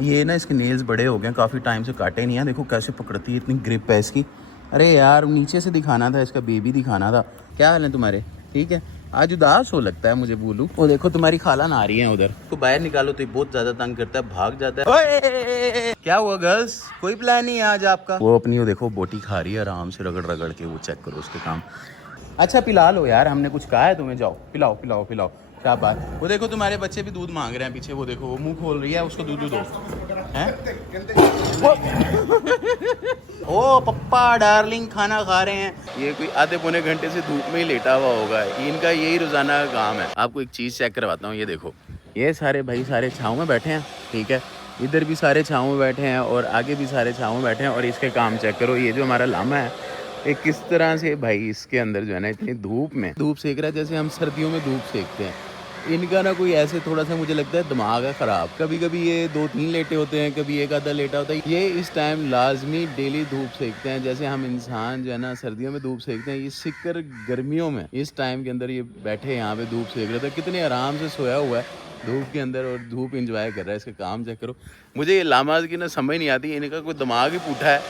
ये ना इसके नेल्स बड़े हो गए, काफ़ी टाइम से काटे नहीं हैं। देखो कैसे पकड़ती है, इतनी ग्रिप है इसकी। अरे यार नीचे से दिखाना था, इसका बेबी दिखाना था। क्या हाल है तुम्हारे? ठीक है। आज उदास हो लगता है मुझे बोलूं। वो देखो तुम्हारी खाला नहा रही है उधर, तो बाहर निकालो तो ये बहुत ज्यादा तंग करता है, भाग जाता है। ओए! क्या हुआ गर्ल्स, कोई प्लान नहीं है आज आपका? वो अपनी वो देखो बोटी खा रही है आराम से रगड़ रगड़ के, वो चेक करो उसके काम। अच्छा पिला लो यार, हमने कुछ कहा है तुम्हें? जाओ पिलाओ पिलाओ पिलाओ। क्या बात। वो देखो तुम्हारे बच्चे भी दूध मांग रहे हैं पीछे, वो देखो वो मुंह खोल रही है, उसको दूध दो हैं। ओ पप्पा डार्लिंग खाना खा रहे हैं। ये कोई आधे पौने घंटे से धूप में ही लेटा हुआ होगा, इनका यही रोजाना का काम है। आपको एक चीज़ चेक करवाता हूँ, ये देखो ये सारे भाई सारे छाँव में बैठे हैं, ठीक है। इधर भी सारे छाँव में बैठे हैं और आगे भी सारे छाँव में बैठे हैं। और इसके काम चेक करो, ये जो हमारा लामा है ये किस तरह से भाई इसके अंदर जो है ना इतनी धूप में धूप सेक रहा है, जैसे हम सर्दियों में धूप सेकते हैं। इनका ना कोई ऐसे थोड़ा सा मुझे लगता है दिमाग है ख़राब। कभी कभी ये 2-3 लेटे होते हैं, कभी एक आधा लेटा होता है। ये इस टाइम लाजमी डेली धूप सेकते हैं, जैसे हम इंसान जो है ना सर्दियों में धूप सेकते हैं। ये सिक्कर गर्मियों में इस टाइम के अंदर ये बैठे यहाँ पे धूप सेक रहे थे। कितने आराम से सोया हुआ है धूप के अंदर और धूप इंजॉय कर रहा है। इसका काम चेक करो। मुझे ये लामाज की ना समझ नहीं आती, इनका कोई दिमाग ही पूठा है,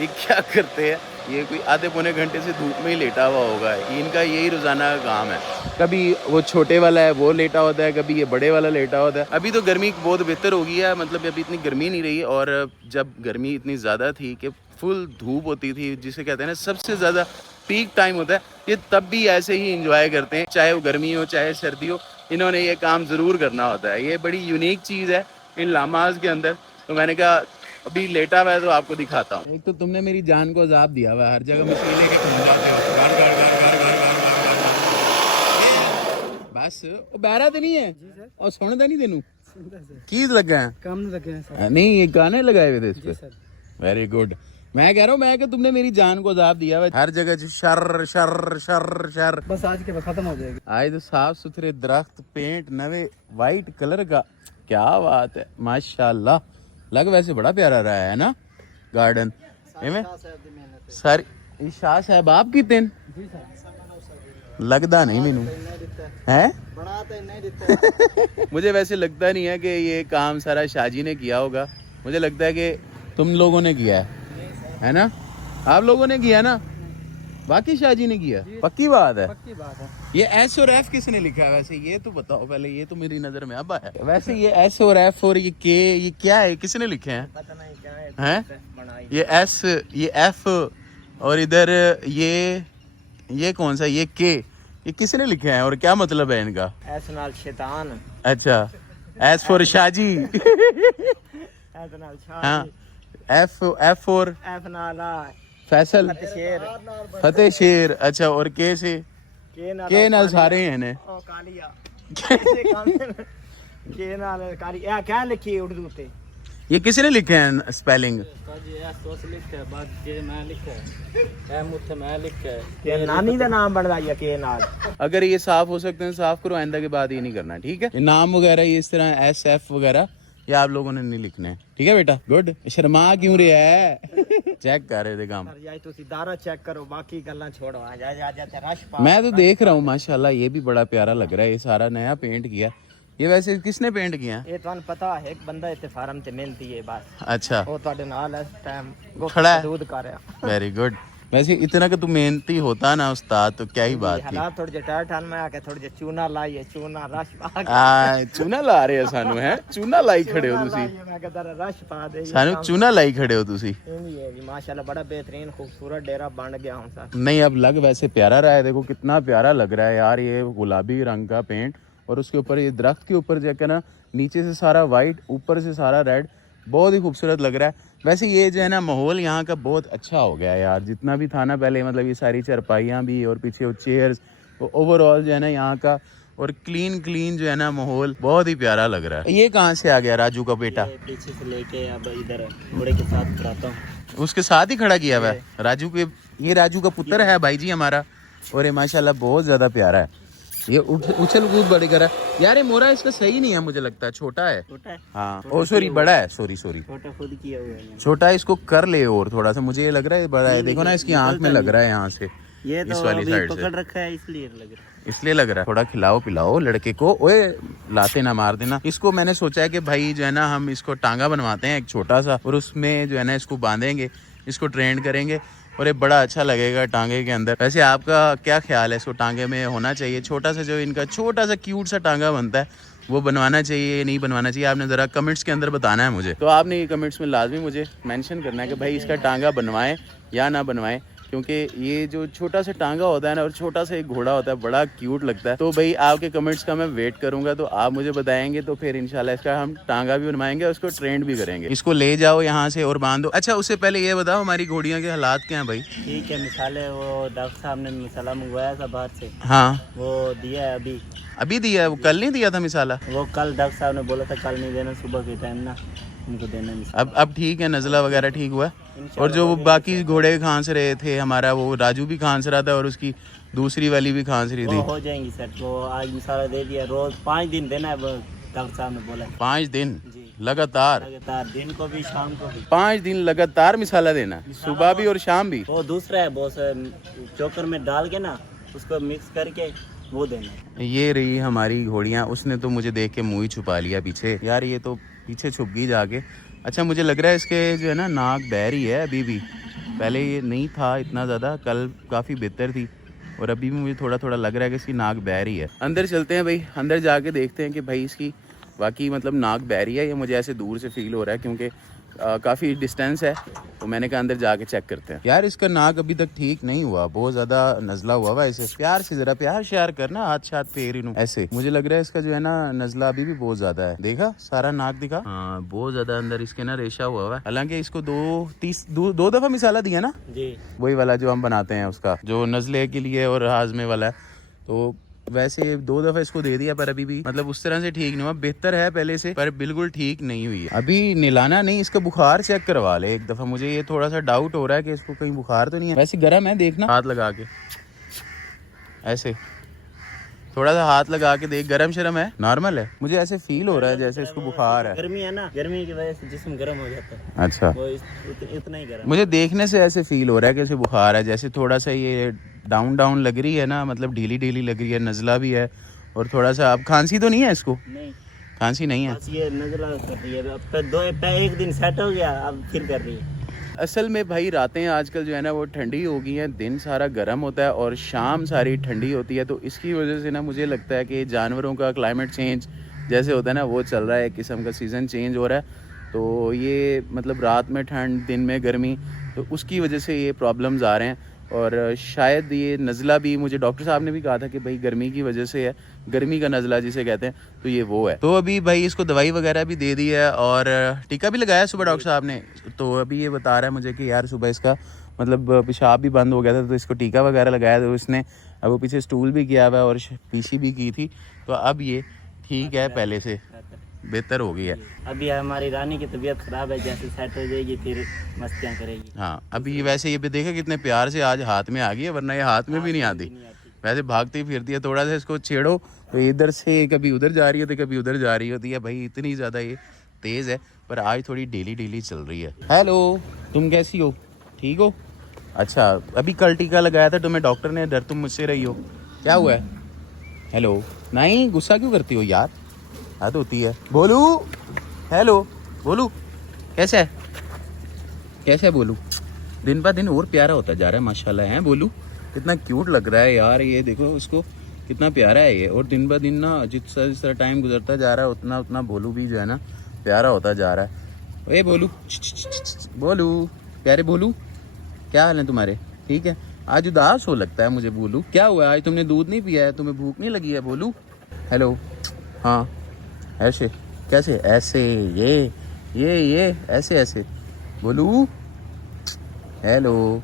ये क्या करते हैं। ये कोई आधे पौने घंटे से धूप में ही लेटा हुआ होगा, इनका यही रोज़ाना का काम है। कभी वो छोटे वाला है वो लेटा होता है, कभी ये बड़े वाला लेटा होता है। अभी तो गर्मी बहुत बेहतर हो गई है, मतलब अभी इतनी गर्मी नहीं रही। और जब गर्मी इतनी ज़्यादा थी कि फुल धूप होती थी, जिसे कहते हैं ना सबसे ज़्यादा पीक टाइम होता है, ये तब भी ऐसे ही इंजॉय करते हैं, चाहे वो गर्मी हो चाहे सर्दी हो। इन्होंने ये काम ज़रूर करना होता है। ये बड़ी यूनिक चीज़ है इन लामाज के अंदर। तो मैंने कहा अभी लेटा हुआ है तो आपको दिखाता हूँ। एक तो तुमने मेरी जान को अजाब दिया हुआ है, हर जगह मशीन के खा जाते हो। बस वो बहरा तो नहीं है और सुनता नहीं तेनू की लगा है काम नहीं, ये गाने लगाए हुए थे इस पे। Very good. मैं कह रहा हूँ मैं कि तुमने मेरी जान को अजाब दिया हुआ, हर जगह शर शर शर शर। बस आज के बाद खत्म हो जाएगी। आज तो साफ सुथरे दरख्त, पेंट नवे वाइट कलर का, क्या बात है माशाल्लाह। लग वैसे बड़ा प्यारा रहा है ना गार्डन में सारी। शाह साहब आपकी तीन लगता नहीं मैनू है मुझे वैसे लगता नहीं है कि ये काम सारा शाहजी ने किया होगा, मुझे लगता है कि तुम लोगों ने किया है ना, आप लोगों ने किया ना, बाकी शाहजी ने किया। पक्की बात है, पक्की बात है। ये एस और एफ किसने लिखा है वैसे, ये तो बताओ पहले, ये तो मेरी नजर में अब आया। वैसे ये एस और एफ और ये के, ये क्या है, किसने लिखे हैं? पता नहीं क्या है हैं? ये एस, ये एफ और इधर ये कौन सा, ये के, ये किसने लिखे हैं और क्या मतलब है इनका? एस नाल शैतान। अच्छा, एस फॉर शाहजी। हाँ, एफ और एफ नाल फैसल, फतेह शेर। अच्छा, और के से के नाल सारे हैं ने के नाल कारी क्या लिखी उर्दू पे, ये किसने लिखे हैं स्पेलिंग? नानी का नाम बढ़ रहा के नाल। अगर ये साफ हो सकते हैं साफ करो, आइंदा के बाद ये नहीं करना, ठीक है। नाम वगैरह ये इस तरह एस एफ वगैरह ये आप लोगों ने नहीं लिखने, ठीक है बेटा। गुड। शर्मा क्यों रहा है? चेक कर रहे थे काम। चेक करो, बाकी गल्ला छोड़ो। मैं तो देख रहा हूँ माशाल्लाह, ये भी बड़ा प्यारा लग रहा है। ये सारा नया पेंट किया। ये वैसे किसने पेंट किया? ये तो पता है, एक बंदा इत्ते फार्म ते मेहनती है बस। अच्छा, वो ਤੁਹਾਡੇ ਨਾਲ इस टाइम खड़ा है, दूध कर रहा। Very good. वैसे इतना कि तू मेहनती होता ना उस्ताद तो क्या ही बात थी। थोड़े जे टाइम में आके थोड़े जे चूना लाइए, चूना रश पा चूना ला रहे हैं सानू, है चूना लाई खड़े हो तुसी, मैं कहता रश पा दे सानू चूना लाई खड़े हो तुसी। नहीं है जी माशाल्लाह, बड़ा बेहतरीन खूबसूरत डेरा बन गया हूं सर। नहीं अब लग वैसे प्यारा रहा है, देखो कितना प्यारा लग रहा है यार। ये गुलाबी रंग का पेंट और उसके ऊपर ये दरख्त के ऊपर जो ना नीचे से सारा वाइट, ऊपर से सारा रेड, बहुत ही खूबसूरत लग रहा है। वैसे ये जो है ना माहौल यहाँ का बहुत अच्छा हो गया है यार, जितना भी था ना पहले, मतलब ये सारी चारपाइयाँ भी और पीछे वो चेयर्स, वो ओवरऑल जो है ना यहाँ का और क्लीन जो है ना माहौल बहुत ही प्यारा लग रहा है। ये कहाँ से आ गया राजू का बेटा? पीछे से लेके अब इधर घोड़े के साथ खड़ा हूँ, उसके साथ ही खड़ा किया हुआ है राजू के। ये राजू का पुत्र है भाई जी हमारा, और ये माशाल्लाह बहुत ज़्यादा प्यारा है। ये उछल कूद बड़ी करा यार। ये मोरा इसका सही नहीं है मुझे लगता है, छोटा है। हाँ ओ सॉरी बड़ा है, सॉरी छोटा खुद किया हुआ है। छोटा इसको कर ले और थोड़ा सा, मुझे ये लग रहा है बड़ा है। देखो ना इसकी आंख में लग रहा है यहाँ से, ये तो इस वाली अभी साइड पकड़ से रखा है इसलिए लग रहा है। इसलिए लग रहा है। थोड़ा खिलाओ पिलाओ लड़के को, ओए लाते ना मार देना इसको। मैंने सोचा है कि भाई जो है ना हम इसको टांगा बनवाते हैं एक छोटा सा, और उसमें जो है ना इसको बांधेंगे, इसको ट्रेंड करेंगे और ये बड़ा अच्छा लगेगा टांगे के अंदर। वैसे आपका क्या ख्याल है, इसको टांगे में होना चाहिए छोटा सा, जो इनका छोटा सा क्यूट सा टांगा बनता है वो बनवाना चाहिए नहीं बनवाना चाहिए? आपने ज़रा कमेंट्स के अंदर बताना है मुझे। तो आपने ये कमेंट्स में लाजमी मुझे मेंशन करना है कि भाई इसका टांगा बनवाएं या ना बनवाएं, क्योंकि ये जो छोटा सा टांगा होता है ना और छोटा सा एक घोड़ा होता है, बड़ा क्यूट लगता है। तो भाई आपके कमेंट्स का मैं वेट करूंगा, तो आप मुझे बताएंगे तो फिर इंशाल्लाह इसका हम टांगा भी बनवाएंगे और उसको ट्रेंड भी करेंगे। इसको ले जाओ यहाँ से और बांधो। अच्छा उससे पहले ये बताओ हमारी घोड़ियों के हालात क्या हैं भाई? ठीक है, मिसाले वो डॉक्टर साहब ने मिसाला मंगवाया था बाहर से, हाँ वो दिया है अभी दिया है, वो कल नहीं दिया था मिसाला? वो कल डॉक्टर साहब ने बोला था कल नहीं देना, सुबह के टाइम ना उनको देना मिसाला। अब ठीक है, नज़ला वगैरह ठीक हुआ है? और जो वो बाकी घोड़े खांस रहे थे, हमारा वो राजू भी खांस रहा था और उसकी दूसरी वाली भी खांस रही वो थी। हो जाएंगी सेट, वो आज मिसाला दे दिया। रोज 5 दिन देना है, वो डॉक्टर साहब ने बोला है। 5 दिन जी लगातार? लगातार, दिन को भी शाम को भी 5 दिन लगातार मिसाला देना, सुबह भी और शाम भी? वो दूसरा है वो चोकर में डाल के ना उसको मिक्स करके वो देना। ये रही हमारी घोड़ियाँ। उसने तो मुझे देख के मुंह ही छुपा लिया पीछे। यार ये तो पीछे छुप गई जाके। अच्छा मुझे लग रहा है इसके जो है ना नाक बह रही है अभी भी, पहले ये नहीं था इतना ज़्यादा, कल काफ़ी बेहतर थी और अभी भी मुझे थोड़ा थोड़ा लग रहा है कि इसकी नाक बह रही है। अंदर चलते हैं भाई, अंदर जाके देखते हैं कि भाई इसकी वाकई मतलब नाक बह रही है, ये मुझे ऐसे दूर से फील हो रहा है क्योंकि काफ़ी डिस्टेंस है, तो मैंने कहा अंदर जाके चेक करते हैं। यार इसका नाक अभी तक ठीक नहीं हुआ, बहुत ज़्यादा नज़ला हुआ हुआ। ऐसे प्यार से ज़रा प्यार श्यार करना, हाथ शाथ फेर इनू ऐसे। मुझे लग रहा है इसका जो है ना नज़ला अभी भी बहुत ज़्यादा है। देखा सारा नाक दिखा, हाँ बहुत ज़्यादा अंदर इसके ना रेशा हुआ हुआ है। हालांकि इसको दो दफ़ा मिसाला दिया ना जी, वही वाला जो हम बनाते हैं उसका, जो नज़ले के लिए और हाजमे वाला है। तो वैसे 2 दफ़ा इसको दे दिया पर अभी भी मतलब उस तरह से ठीक नहीं हुआ। बेहतर है पहले से पर बिल्कुल ठीक नहीं हुई है। अभी निलाना नहीं, इसका बुखार चेक करवा ले एक दफ़ा। मुझे ये थोड़ा सा डाउट हो रहा है कि इसको कहीं बुखार तो नहीं है। वैसे गर्म है, देखना हाथ लगा के ऐसे, थोड़ा सा हाथ लगा के देख, गरम शर्म है, नॉर्मल है? मुझे ऐसे फील हो रहा है जैसे इसको बुखार है। गर्मी है ना, गर्मी की वजह से जिस्म गर्म हो जाता है। अच्छा वो इतना ही गर्म। मुझे देखने से ऐसे फील हो रहा है कि इसे बुखार है, जैसे थोड़ा सा ये डाउन डाउन लग रही है ना, मतलब ढीली ढीली लग रही है, नज़ला भी है और थोड़ा सा। अब खांसी तो नहीं है इसको? नहीं खांसी नहीं है। बस ये नज़ला कर रही है। अब एक दिन सेट हो गया, अब फिर कर रही है। असल में भाई रातें आजकल जो है ना वो ठंडी हो गई हैं, दिन सारा गर्म होता है और शाम सारी ठंडी होती है। तो इसकी वजह से ना मुझे लगता है कि जानवरों का क्लाइमेट चेंज जैसे होता है ना वो चल रहा है, एक किस्म का सीज़न चेंज हो रहा है। तो ये मतलब रात में ठंड दिन में गर्मी, तो उसकी वजह से ये प्रॉब्लम्स आ रहे हैं। और शायद ये नज़ला भी, मुझे डॉक्टर साहब ने भी कहा था कि भाई गर्मी की वजह से है, गर्मी का नज़ला जिसे कहते हैं, तो ये वो है। तो अभी भाई इसको दवाई वगैरह भी दे दी है और टीका भी लगाया सुबह डॉक्टर साहब ने। तो अभी ये बता रहा है मुझे कि यार सुबह इसका मतलब पेशाब भी बंद हो गया था, तो इसको टीका वगैरह लगाया। तो इसने अब वो पीछे स्टूल भी किया हुआ है और पीछी भी की थी, तो अब ये ठीक है, पहले से बेहतर हो गई है। अभी हमारी रानी की तबीयत खराब है, जैसे सेट हो जाएगी फिर मस्तियाँ करेगी। हाँ अभी वैसे ये भी देखा कितने प्यार से आज हाथ में आ गई है, वरना ये हाथ में भी नहीं आती। वैसे भागती फिरती है, थोड़ा सा इसको छेड़ो तो इधर से कभी उधर जा रही होती है, कभी उधर जा रही होती है। भाई इतनी ज़्यादा ये तेज़ है, पर आज थोड़ी डेली डेली चल रही है। हेलो, तुम कैसी हो? ठीक हो? अच्छा अभी कल टीका लगाया था तुम्हें डॉक्टर ने, डर तुम मुझसे रही हो, क्या हुआ है? हेलो, नहीं गुस्सा क्यों करती हो यार, हद होती है। बोलू, हेलो बोलू, कैसा है? कैसा है बोलू? दिन ब दिन और प्यारा होता जा रहा है माशाल्लाह। है बोलू, कितना क्यूट लग रहा है यार, ये देखो इसको कितना प्यारा है ये। और दिन ब दिन ना जिस तरह टाइम गुजरता जा रहा है उतना उतना बोलू भी जो है ना प्यारा होता जा रहा है। ए बोलू, बोलू प्यारे बोलू, क्या हाल है तुम्हारे? ठीक है? आज उदास हो लगता है मुझे बोलू, क्या हुआ आज तुमने दूध नहीं पिया है, तुम्हें भूख नहीं लगी है बोलू? हेलो, हाँ ऐसे कैसे, ऐसे ये ऐसे ऐसे बोलू। हेलो,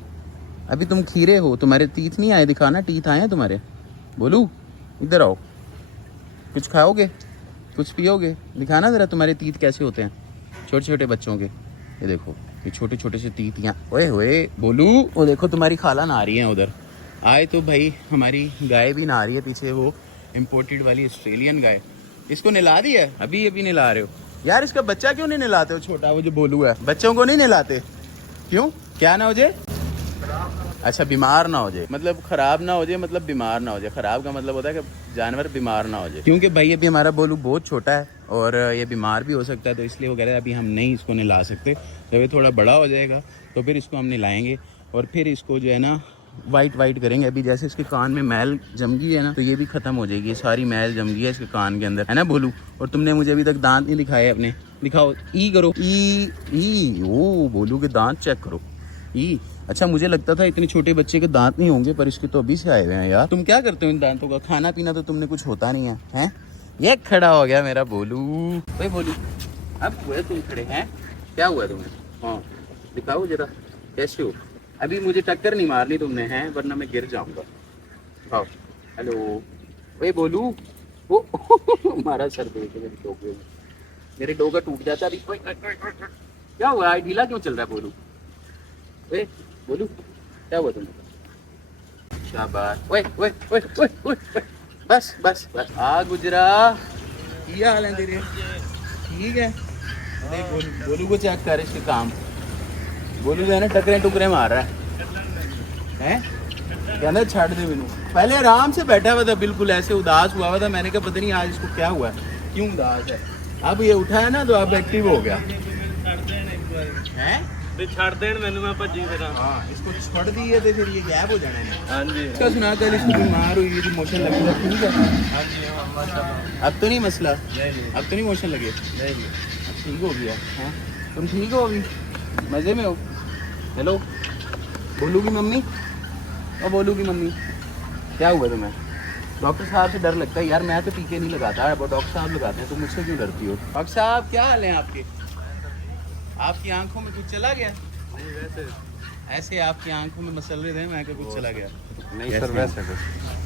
अभी तुम खीरे हो, तुम्हारे टीथ नहीं आए, दिखाना टीथ आए हैं तुम्हारे। बोलू इधर आओ, कुछ खाओगे, कुछ पियोगे, दिखाना ज़रा तुम्हारे टीथ कैसे होते हैं छोटे छोटे बच्चों के। ये देखो ये छोटे छोटे से टीथ यहाँ, ओए होए बोलू। वो देखो तुम्हारी खाला नहा रही है उधर। आए तो भाई हमारी गाय भी नहा रही है पीछे, वो इम्पोर्टेड वाली ऑस्ट्रेलियन गाय। इसको नहला दी है? अभी अभी नहला रहे हो यार? इसका बच्चा क्यों नहीं नहलाते हो छोटा, वो जो बोलू है? बच्चों को नहीं नहलाते क्यों? क्या ना हो जाए? अच्छा बीमार ना हो जाए, मतलब खराब ना हो जाए, मतलब बीमार ना हो जाए। खराब का मतलब होता है कि जानवर बीमार ना हो जाए, क्योंकि भाई अभी हमारा बोलू बहुत छोटा है और ये बीमार भी हो सकता है, तो इसलिए वो कह रहे हैं अभी हम नहीं इसको नहला सकते, जब ये थोड़ा बड़ा हो जाएगा तो फिर इसको हम नहलाएंगे और फिर इसको जो है ना वाइट करेंगे। अभी जैसे इसके कान में मैल जम गई है ना, तो ये भी खत्म हो जाएगी। ये सारी मैल जम गई है इसके कान के अंदर, है ना बोलू। और तुमने मुझे अभी तक दांत नहीं दिखाए अपने, दिखाओ। ई करो, ई ओ बोलू के दांत चेक करो। ई अच्छा, मुझे लगता था इतने छोटे बच्चे के दांत नहीं होंगे, पर इसके तो अभी से आए हुए हैं यार। तुम क्या करते हो इन दांतों का? खाना पीना तो तुमने कुछ होता नहीं है, हैं? ये खड़ा हो गया मेरा बोलू। भाई बोलू, अब हुए तुम खड़े हैं, क्या हुआ तुम्हें? हाँ दिखाओ जरा, कैसे हो? अभी मुझे टक्कर नहीं मारनी तुमने, हैं, वरना मैं गिर जाऊंगा। हाँ हेलो, भाई बोलू, वो हमारा सर देख मेरे डोगे में, मेरे डोगा टूट जाता अभी। क्या हुआ, ढीला क्यों चल रहा है बोलू? ए बोलू, क्या हुआ तुम्हें? शाबाश, ओए ओए ओए ओए ओए, बस बस बस, आ गुजरा, क्या हाल है तेरे? ठीक है। देख बोलू को चेक कर इसके काम। बोलू जो है ना टकरे टुकरे मार रहा है, कहना छाड़ दे मैनू। पहले आराम से बैठा हुआ था, बिल्कुल ऐसे उदास हुआ था। मैंने कहा पता नहीं आज इसको क्या हुआ है, क्यों उदास है। अब ये उठा है ना तो अब एक्टिव हो गया है। छाड़ देन मैंने मैं भज्जी फिर। हाँ इसको छोड़ दी है तो फिर ये गैप हो जाना है। हाँ जी। इसका सुना कर इसको बीमार हुई थी, मोशन लगी था, ठीक है? हाँ जी अब तो नहीं मसला, अब तो नहीं मोशन लगे, ठीक हो गया। हाँ तुम ठीक हो अभी, मज़े में हो? हेलो बोलू की मम्मी, और बोलू की मम्मी, क्या हुआ तुम्हें? डॉक्टर साहब से डर लगता है यार, मैं तो टीके नहीं लगाता, डॉक्टर साहब लगाते हैं, तुम मुझसे क्यों डरती हो? डॉक्टर साहब क्या हाल है आपके? आपकी आंखों में कुछ चला गया? नहीं वैसे ऐसे आपकी आंखों में मसले थे, मैं क्या कुछ चला गया? नहीं सर, वैसे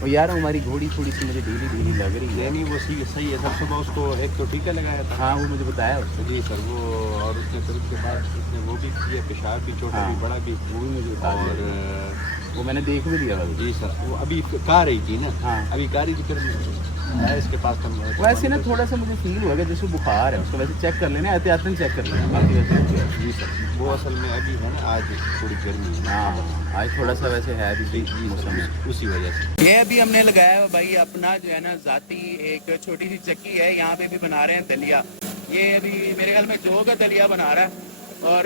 और यार हमारी घोड़ी थोड़ी सी मुझे ढीली लग रही है। नहीं वो सही है सर। सुबह उसको एक तो टीका लगाया था। हाँ वो मुझे बताया उसने। जी सर, वो और उसने फिर उसके बाद उसने वो भी किया, पेशाब भी, छोटा हाँ। भी बड़ा भी, वो भी मुझे बता और दिया। वो मैंने देख भी लिया था। जी सर वो अभी कहा रही थी ना। हाँ। अभी कारी जिक्र है इसके पास कम है। वैसे ना थोड़ा सा मुझे फील हुआ कि जैसे बुखार है, उसको वैसे चेक कर लेना, एहतियातन चेक कर लेना, बाकी वैसे जी सर वो असल में अभी है ना, आज थोड़ी गर्मी है। हाँ आज थोड़ा सा वैसे है भी मौसम है, उसी वजह से। ये अभी हमने लगाया है भाई अपना जो है ना जाती एक छोटी सी चक्की है, यहाँ पे भी बना रहे हैं दलिया। ये अभी मेरे ख्याल में जौ का दलिया बना रहा है, और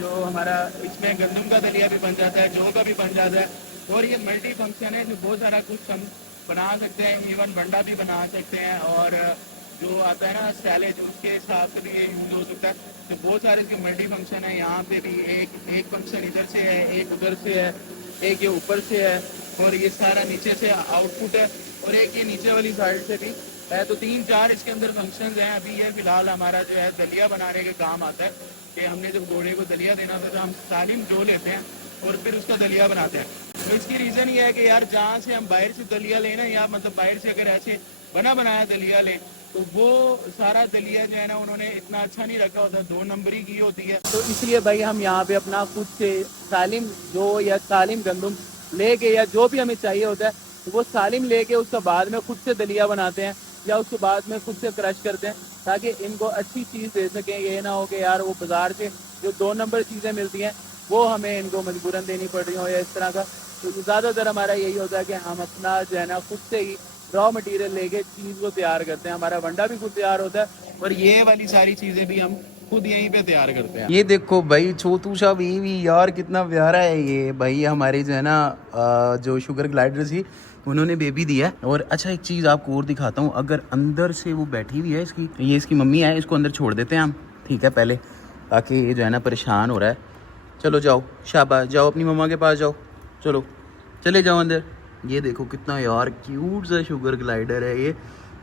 जो हमारा इसमें गंदम का दलिया भी बन जाता है, जौ का भी बन जाता है। और ये मल्टी फंक्शन है, जो बहुत सारा कुछ हम बना सकते हैं, इवन बंडा भी बना सकते हैं, और जो आता है ना सैलेड, उसके हिसाब से भी ये यूज़ हो सकता है। तो बहुत सारे इसके मल्टी फंक्शन है। यहाँ पे भी एक फंक्शन इधर से है, एक उधर से है, एक ये ऊपर से है, और ये सारा नीचे से आउटपुट है, और एक ये नीचे वाली साइड से भी है। तो 3-4 इसके अंदर फंक्शंस हैं। अभी ये फिलहाल हमारा जो है दलिया बनाने के काम आता है, कि हमने जब घोड़े को दलिया देना होता है तो हम सालिम डो लेते हैं और फिर उसका दलिया बनाते हैं। तो इसकी रीज़न ये है कि यार जहाँ से हम बाहर से दलिया लेना, या मतलब बाहर से अगर ऐसे बना बनाया दलिया ले, तो वो सारा दलिया जो है ना उन्होंने इतना अच्छा नहीं रखा होता, 2 नंबरी की होती है। तो इसलिए भाई हम यहाँ पे अपना खुद से सालिम जो या सालिम गंदम लेके, या जो भी हमें चाहिए होता है, तो वो सालिम लेके उसका बाद में खुद से दलिया बनाते हैं, या उसके बाद में खुद से क्रश करते हैं, ताकि इनको अच्छी चीज़ दे सकें। ये ना हो कि यार वो बाज़ार से जो 2 नंबर चीज़ें मिलती हैं वो हमें इनको मजबूरन देनी पड़ रही हो, या इस तरह का। तो ज़्यादातर हमारा यही होता है कि हम अपना जो है ना खुद से ही रॉ मटेरियल लेके चीज़ को तैयार करते हैं। हमारा वंडा भी खुद तैयार होता है, और ये वाली सारी चीज़ें भी हम खुद यहीं पे तैयार करते हैं। ये देखो भाई छोटू सा बेबी, यार कितना प्यारा है ये भाई। हमारे जो है ना जो शुगर ग्लाइडर थी, उन्होंने बेबी दिया है। और अच्छा एक चीज़ आपको और दिखाता हूँ, अगर अंदर से वो बैठी हुई है इसकी, ये इसकी मम्मी है, इसको अंदर छोड़ देते हैं हम, ठीक है पहले, ताकि ये जो है ना परेशान हो रहा है। चलो जाओ, शाबाश, जाओ अपनी मम्मा के पास जाओ, चलो चले जाओ अंदर। ये देखो कितना यार क्यूट सा शुगर ग्लाइडर है ये,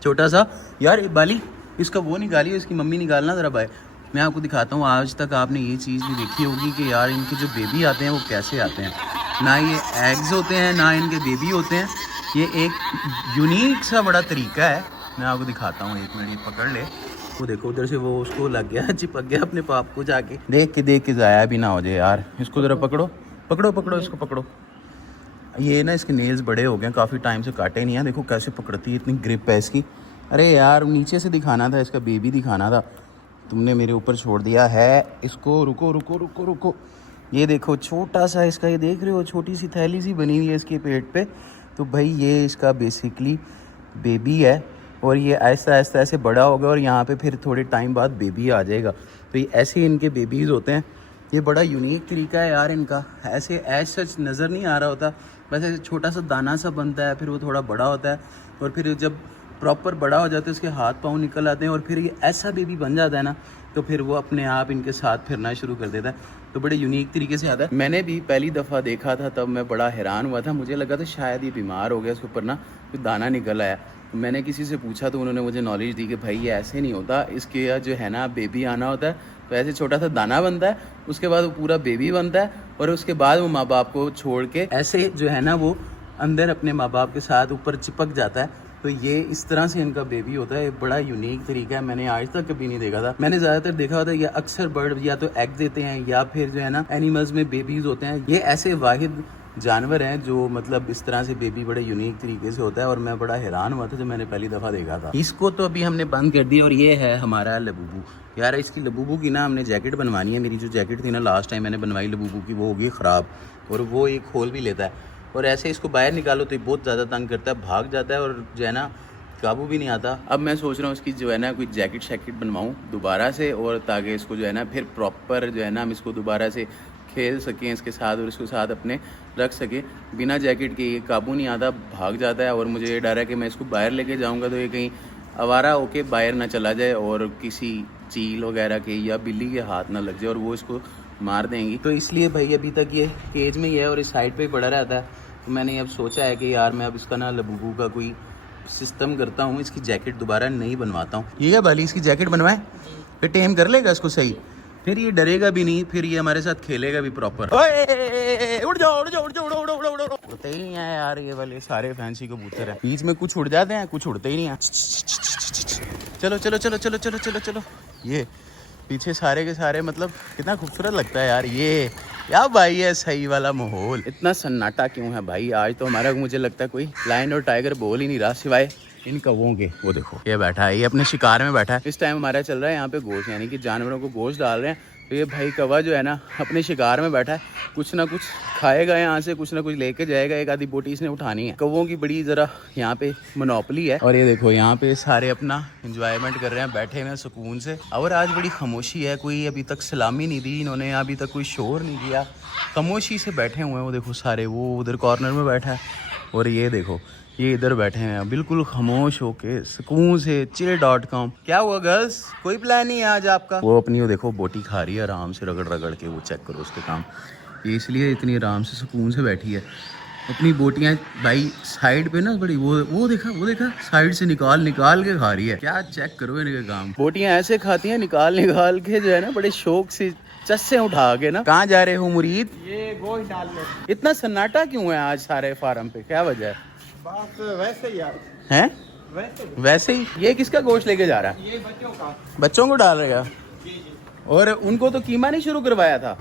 छोटा सा। यार बाली इसका वो निकालिए, इसकी मम्मी निकालना ज़रा भाई। मैं आपको दिखाता हूँ, आज तक आपने ये चीज़ भी देखी होगी कि यार इनके जो बेबी आते हैं वो कैसे आते हैं। ना ये एग्स होते हैं, ना इनके बेबी होते हैं। ये एक यूनिक सा बड़ा तरीका है, मैं आपको दिखाता हूँ। 1 मिनट, पकड़ ले। वो देखो उधर से वो उसको लग गया, चिपक गया अपने पाप को, जाके देख के ज़ाया भी ना हो जाए यार। इसको ज़रा पकड़ो पकड़ो पकड़ो, इसको पकड़ो। ये ना इसके नेल्स बड़े हो गए, काफ़ी टाइम से काटे नहीं हैं। देखो कैसे पकड़ती है, इतनी ग्रिप है इसकी। अरे यार नीचे से दिखाना था, इसका बेबी दिखाना था, तुमने मेरे ऊपर छोड़ दिया है इसको। रुको रुको रुको रुको, ये देखो छोटा सा इसका, ये देख रहे हो छोटी सी थैली सी बनी हुई है इसके पेट पे। तो भाई ये इसका बेसिकली बेबी है और ये ऐसा ऐसा ऐसे बड़ा होगा और यहाँ पे फिर थोड़े टाइम बाद बेबी आ जाएगा। तो ये ऐसे इनके बेबीज़ होते हैं। ये बड़ा यूनिक तरीका है यार इनका, ऐसे एज सच नज़र नहीं आ रहा होता, बस ऐसे छोटा सा दाना सा बनता है, फिर वो थोड़ा बड़ा होता है और फिर जब प्रॉपर बड़ा हो जाता है उसके हाथ पाँव निकल आते हैं और फिर ये ऐसा बेबी बन जाता है ना, तो फिर वो अपने आप इनके साथ फिरना शुरू कर देता है। तो बड़े यूनिक तरीके से आता है। मैंने भी पहली दफ़ा देखा था तब मैं बड़ा हैरान हुआ था, मुझे लगा था शायद ये बीमार हो गया, उसके ऊपर ना कुछ दाना निकल आया। तो मैंने किसी से पूछा तो उन्होंने मुझे नॉलेज दी कि भाई ये ऐसे नहीं होता, इसके जो है ना बेबी आना होता है तो ऐसे छोटा सा दाना बनता है, उसके बाद वो पूरा बेबी बनता है और उसके बाद वो माँ बाप को छोड़ के ऐसे जो है ना वो अंदर अपने माँ बाप के साथ ऊपर चिपक जाता है। तो ये इस तरह से इनका बेबी होता है। बड़ा यूनिक तरीका है, मैंने आज तक कभी नहीं देखा था। मैंने ज़्यादातर देखा होता है या अक्सर बर्ड या तो एग देते हैं या फिर जो है ना एनिमल्स में बेबीज होते हैं। ये ऐसे वाहिद जानवर हैं जो मतलब इस तरह से बेबी बड़े यूनिक तरीके से होता है और मैं बड़ा हैरान हुआ था जब मैंने पहली दफ़ा देखा था। इसको तो अभी हमने बंद कर दिया और ये है हमारा लबूबू। यार इसकी लबूबू की ना हमने जैकेट बनवानी है। मेरी जो जैकेट थी ना लास्ट टाइम मैंने बनवाई लबूबू की, वो होगी ख़राब और वो एक खोल भी लेता है और ऐसे इसको बाहर निकालो तो ये बहुत ज़्यादा तंग करता है, भाग जाता है और जो है ना काबू भी नहीं आता। अब मैं सोच रहा हूँ इसकी जो है ना कोई जैकेट शैकेट बनवाऊँ दोबारा से, और ताकि इसको जो है ना फिर प्रॉपर जो है ना हम इसको दोबारा से खेल सकें इसके साथ और इसको साथ अपने रख सकें। बिना जैकेट के ये काबू नहीं आता, भाग जाता है और मुझे ये डर है कि मैं इसको बाहर लेके जाऊँगा तो ये कहीं आवारा होके बाहर ना चला जाए और किसी चील वगैरह के या बिल्ली के हाथ ना लग जाए और वो इसको मार देंगी। तो इसलिए भाई अभी तक ये केज में ही है और इस साइड पे ही पड़ा रहता है। तो मैंने अब सोचा है कि यार मैं अब इसका ना लबूबू का कोई सिस्टम करता हूँ, इसकी जैकेट दोबारा नहीं बनवाता हूँ। ये क्या बाली इसकी जैकेट बनवाएं, फिर टेम कर लेगा इसको सही, फिर ये डरेगा भी नहीं, फिर ये हमारे साथ खेलेगा भी प्रॉपर। उड़ जाओ उड़ जाओ उड़ जाओ उड़ उड़ उड़ उड़ उड़ते ही नहीं है यार ये वाले सारे फैंसी कबूतर हैं। बीच में कुछ उड़ जाते हैं कुछ उड़ते ही नहीं है। चलो चलो चलो चलो चलो चलो चलो, ये पीछे सारे के सारे मतलब कितना खूबसूरत लगता है यार ये। क्या भाई है सही वाला माहौल, इतना सन्नाटा क्यों है भाई आज तो हमारा, मुझे लगता है कोई लायन और टाइगर बोल ही नहीं रहा सिवाय इन कौवों के। वो देखो ये बैठा है, ये अपने शिकार में बैठा है। इस टाइम हमारा चल रहा है यहाँ पे गोश्त, यानी कि जानवरों को गोश्त डाल रहे हैं। तो ये भाई कौवा जो है ना अपने शिकार में बैठा है, कुछ ना कुछ खाएगा यहाँ से, कुछ ना कुछ लेके जाएगा। एक आधी बोटी इसने उठानी है। कौवों की बड़ी ज़रा यहाँ पे मोनोपोली है। और ये देखो यहाँ पे सारे अपना एंजॉयमेंट कर रहे हैं, बैठे हुए हैं सुकून से। और आज बड़ी खामोशी है, कोई अभी तक सलामी नहीं दी इन्होंने, अभी तक कोई शोर नहीं किया, खामोशी से बैठे हुए हैं। वो देखो सारे, वो उधर कॉर्नर में बैठा है और ये देखो ये इधर बैठे हैं बिल्कुल खामोश होके सुकून से। chill.com। क्या हुआ गर्ल्स, कोई प्लान नहीं है आज आपका? वो अपनी वो देखो बोटी खा रही है आराम से रगड़ रगड़ के, वो चेक करो उसके काम, ये इसलिए इतनी आराम से सुकून से बैठी है। अपनी बोटियाँ भाई साइड पे ना बड़ी, वो देखा साइड से निकाल निकाल के खा रही है। क्या चेक करो इनके काम, बोटियाँ ऐसे खाती हैं निकाल निकाल के जो है ना, बड़े शौक से चस्से उठा के ना। कहाँ जा रहे हो मुरीद? ये गोश्त डालने। इतना सन्नाटा क्यों है आज सारे फार्म पे, क्या वजह है? बात वैसे ही यार, हैं वैसे ही। ये किसका गोश्त लेके जा रहा है? ये बच्चों का। बच्चों को डाल रहेगा। और उनको तो कीमा नहीं शुरू करवाया था?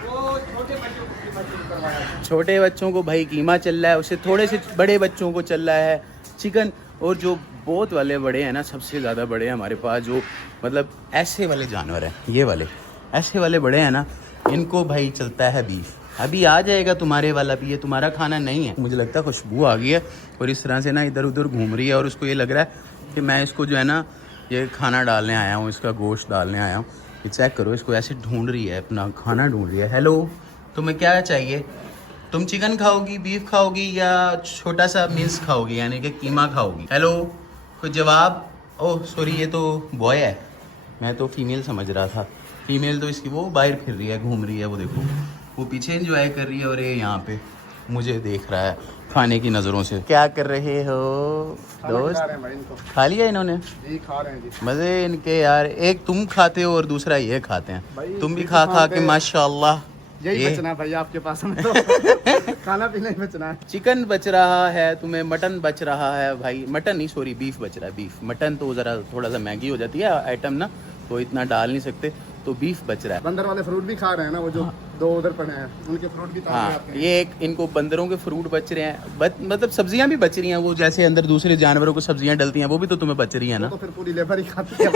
वो छोटे बच्चों को कीमा शुरू करवाया। छोटे बच्चों को भाई कीमा चल रहा है, उससे थोड़े से बड़े बच्चों को चल रहा है चिकन। और जो बहुत वाले बड़े हैं ना, सबसे ज़्यादा बड़े हैं हमारे पास, जो मतलब ऐसे वाले जानवर हैं, ये वाले ऐसे वाले बड़े हैं ना, इनको भाई चलता है बीफ। अभी आ जाएगा तुम्हारे वाला भी, ये तुम्हारा खाना नहीं है। मुझे लगता है खुशबू आ गई है और इस तरह से ना इधर उधर घूम रही है और उसको ये लग रहा है कि मैं इसको जो है ना ये खाना डालने आया हूँ, इसका गोश्त डालने आया हूँ। ये चेक करो, इसको ऐसे ढूंढ रही है, अपना खाना ढूंढ रही है। हेलो, तुम्हें क्या चाहिए? तुम चिकन खाओगी, बीफ खाओगी या छोटा सा मिंस खाओगी, यानी कि कीमा खाओगी? हेलो, कोई जवाब? ओह सॉरी, ये तो बॉय है, मैं तो फीमेल समझ रहा था। फीमेल तो इसकी वो बाहर फिर रही है, घूम रही है, वो देखो वो पीछे एंजॉय कर रही है और ये यहाँ पे मुझे देख रहा है खाने की नज़रों से। क्या कर रहे हो दोस्त? खा लिया इन्होंने? जी खा रहे हैं जी। मज़े इनके यार, एक तुम खाते हो और दूसरा ये खाते हैं। तुम भी खा खा के माशाल्लाह। यही बचना है भाई आपके पास में तो खाना पीना ही बचना है। चिकन बच रहा है, तुम्हें मटन बच रहा है भाई। मटन नहीं सॉरी, बीफ बच रहा है, बीफ। मटन तो ज़रा थोड़ा सा महंगी हो जाती है आइटम ना, तो इतना डाल नहीं सकते, तो बीफ बच रहा है। बंदर वाले फ्रूट भी खा रहे हैं ना वो जो दो उधर पड़े हैं, उनके फ्रूट भी ताजे हाँ आते हैं। ये एक इनको बंदरों के फ्रूट बच रहे हैं, मतलब सब्जियां भी बच रही हैं, वो जैसे अंदर दूसरे जानवरों को सब्जियां डलती हैं वो भी तो तुम्हें बच रही है ना। तो फिर पूरी लेबर ही खाती है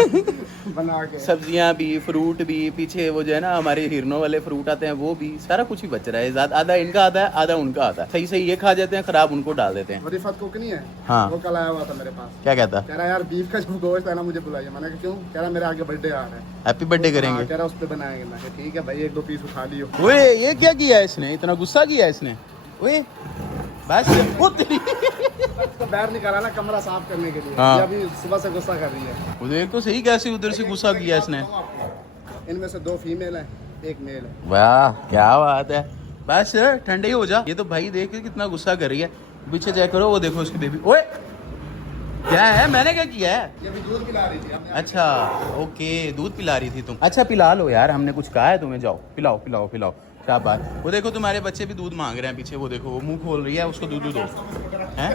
बना के। सब्जियां भी, फ्रूट भी, पीछे वो जो है ना हमारे हिरनों वाले फ्रूट आते हैं वो भी, सारा कुछ ही बच रहा है। आधा इनका आता है, आधा उनका आता है। सही सही ये खा जाते हैं, खराब उनको डाल देते हैं। और रिफत कुक नहीं है, हाँ। वो कल आया हुआ था मेरे पास, क्या कहता? कह रहा यार बीफ का जो गोश्त है ना मुझे बुलाइए। मैंने कहा क्यों? कह रहा मेरे आगे बर्थडे आ रहा है, हैप्पी बर्थडे करेंगे। कह रहा उस पे बनाएंगे। मैं कहा ठीक है भाई, एक दो पीस उठा लियो। ओए ये क्या किया इसने, इतना गुस्सा किया इसने? ओए बस वो तेरी तो बाहर निकाला ना कमरा साफ करने के लिए, हाँ। ये अभी सुबह से गुस्सा कर रही है। वो देख तो सही कैसे उधर से गुस्सा किया इसने। इनमें से 2 फीमेल हैं, 1 मेल है। वाह क्या बात है। बस ठंडे ही हो जा। ये तो भाई देख के कितना गुस्सा कर रही है। पीछे चेक करो, वो देखो उसकी बेबी। ओए क्या है, मैंने क्या किया है? ये भी दूध पिला रही थी अपने। अच्छा ओके, दूध पिला रही थी तुम। अच्छा पिला लो यार, हमने कुछ कहा है तुम्हें? जाओ पिलाओ पिलाओ पिलाओ। क्या बात। वो देखो तुम्हारे बच्चे भी दूध मांग रहे हैं पीछे, वो देखो वो मुंह खोल रही है, उसको दूध दो हैं।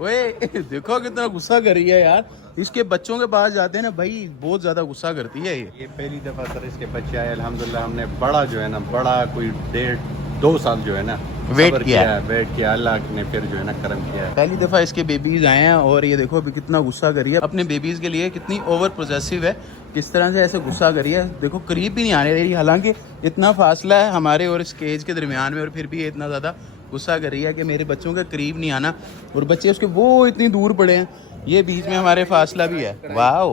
ओए देखो कितना गुस्सा कर रही है यार। इसके बच्चों के पास जाते हैं ना भाई, बहुत ज्यादा गुस्सा करती है ये। ये पहली दफ़ा सर इसके बच्चे आए अल्हम्दुलिल्लाह। हमने बड़ा जो है ना, बड़ा कोई 1.5-2 साल जो है ना वेट सब्र किया है। वेट किया। अल्लाह ने फिर जो है ना करम किया है। पहली दफा इसके बेबीज आए हैं और ये देखो अभी कितना गुस्सा कर रही है अपने बेबीज के लिए, कितनी ओवर प्रोजेसिव है, किस तरह से ऐसे गुस्सा कर रही है। देखो करीब भी नहीं आने दे रही, हालांकि इतना फासला है हमारे और इस केज के दरमियान में, और फिर भी ये इतना ज़्यादा गुस्सा कर रही है कि मेरे बच्चों के करीब नहीं आना। और बच्चे उसके वो इतनी दूर पड़े हैं, ये बीच में हमारे फासला भी है। वाह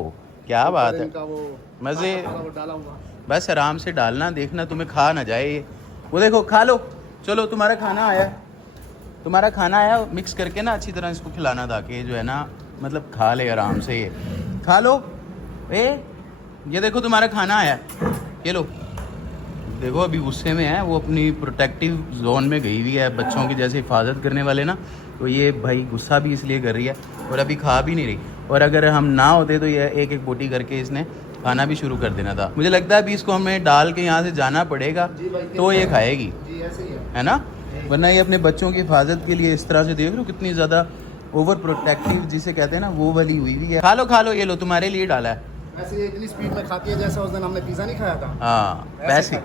क्या बात है, इनका वो मज़े। वो डाला हुआ। बस आराम से डालना, देखना तुम्हें खा ना जाए ये। वो देखो खा लो। चलो तुम्हारा खाना आया, तुम्हारा खाना आया, मिक्स करके ना अच्छी तरह इसको खिलाना ताकि जो है ना मतलब खा ले आराम से। ये खा लो। ये देखो तुम्हारा खाना आया, ये लो। देखो अभी गुस्से में है वो, अपनी प्रोटेक्टिव जोन में गई हुई है, बच्चों की जैसे हिफाजत करने वाले ना। तो ये भाई गुस्सा भी इसलिए कर रही है और अभी खा भी नहीं रही। और अगर हम ना होते तो ये एक एक बोटी करके इसने खाना भी शुरू कर देना था। मुझे लगता है अभी इसको हमें डाल के यहाँ से जाना पड़ेगा तो ये खाएगी, जी ऐसे ही है। है ना। वरना ये अपने बच्चों की हिफाजत के लिए इस तरह से, देख लो कितनी ज़्यादा ओवर प्रोटेक्टिव जिसे कहते हैं ना, वो वाली हुई हुई है। खा लो, ये लो तुम्हारे लिए डाला है। वैसे ये इतनी स्पीड में खाती है जैसे उस दिन हमने पिज़्ज़ा नहीं खाया था। हाँ वैसे।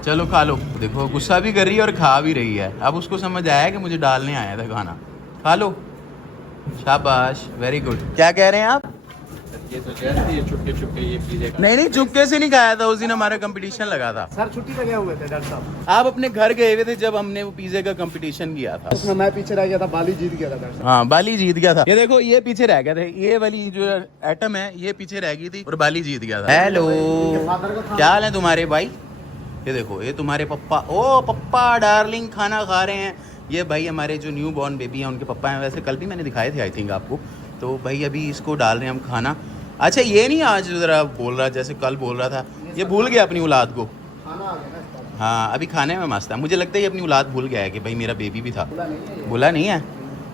चलो खा लो। देखो गुस्सा भी कर रही है और खा भी रही है। अब उसको समझ आया कि मुझे डालने आया था खाना। खा लो, शाबाश, वेरी गुड। क्या कह रहे हैं आप? ये तो कहती है चुपके चुपके ये पिज़्ज़ा नहीं चुपके से नहीं खाया था, उस दिन हमारा कंपटीशन लगा था। सर छुट्टी पे गए हुए थे डॉक्टर साहब, आप अपने घर गए हुए थे जब हमने वो पिज्जे का कंपटीशन किया था। उसमें मैं पीछे रह गया था, बाली जीत गया था डॉक्टर साहब। हाँ बाली जीत गया था। ये देखो ये पीछे रह गए थे, ये वाली जो एटम है ये पीछे रह गई थी और बाली जीत गया था। हेलो, क्या हाल है तुम्हारे भाई? ये देखो ये तुम्हारे पप्पा। ओ पप्पा डार्लिंग खाना खा रहे हैं। ये भाई हमारे जो न्यू बॉर्न बेबी हैं उनके पप्पा हैं। वैसे कल भी मैंने दिखाए थे आई थिंक आपको। तो भाई अभी इसको डाल रहे हैं हम खाना। अच्छा ये नहीं आज ज़रा बोल रहा जैसे कल बोल रहा था, ये भूल गया अपनी औलाद को। खाना आ गया ना इस बार। हाँ अभी खाने में मस्त है। मुझे लगता है ये अपनी औलाद भूल गया है कि भाई मेरा बेबी भी था। बोला नहीं है ये। बोला नहीं है,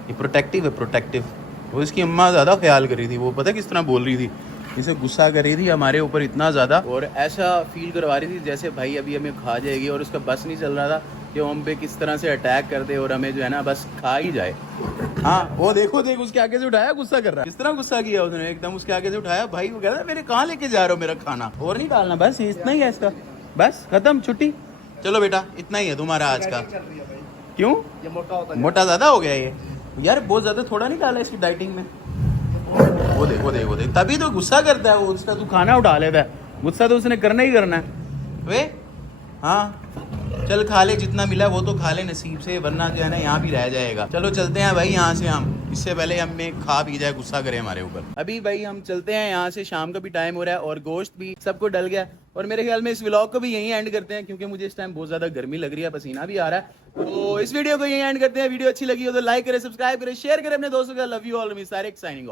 ये प्रोटेक्टिव है, प्रोटेक्टिव। वो इसकी अम्मा ज़्यादा ख्याल कर रही थी, वो पता किस तरह बोल रही थी, इसे गुस्सा कर रही थी हमारे ऊपर इतना ज़्यादा, और ऐसा फील करवा रही थी जैसे भाई अभी हमें खा जाएगी। और उसका बस नहीं चल रहा था कि वो हम पे किस तरह से अटैक कर दे और हमें जो है ना बस खा ही जाए। हाँ वो देखो उसके आगे से उठाया, गुस्सा कर रहा है। किस तरह गुस्सा किया उसने, एकदम उसके आगे से उठाया। भाई वो कह रहा है मेरे कहाँ लेके जा रहे हो मेरा खाना, और नहीं डालना, बस इतना ही है इसका, बस खत्म, छुट्टी। चलो बेटा इतना ही है तुम्हारा आज का। चल रही है भाई, क्यों ये मोटा होता है। मोटा ज्यादा हो गया ये यार, बहुत ज्यादा थोड़ा नहीं डाला इसकी डाइटिंग में। वो देख तभी तो गुस्सा करता है वो, उसका तू खाना उठा लेता है, गुस्सा तो उसने करना ही करना है। वे हाँ चल खा ले, जितना मिला वो तो खा ले नसीब से, वरना जो है ना यहाँ भी रह जाएगा। चलो चलते हैं भाई यहाँ से हम, इससे पहले हमें खा पी जाए, गुस्सा करे हमारे ऊपर। अभी भाई हम चलते हैं यहाँ से, शाम का भी टाइम हो रहा है और गोश्त भी सबको डल गया। और मेरे ख्याल में इस व्लॉग को भी यहीं एंड करते हैं क्योंकि मुझे इस टाइम बहुत ज्यादा गर्मी लग रही है, पसीना भी आ रहा है। तो इस वीडियो को यहीं एंड करते हैं। वीडियो अच्छी लगी हो तो लाइक करें, सब्सक्राइब करें, शेयर करें अपने दोस्तों का। Love you all, me Sarik signing off.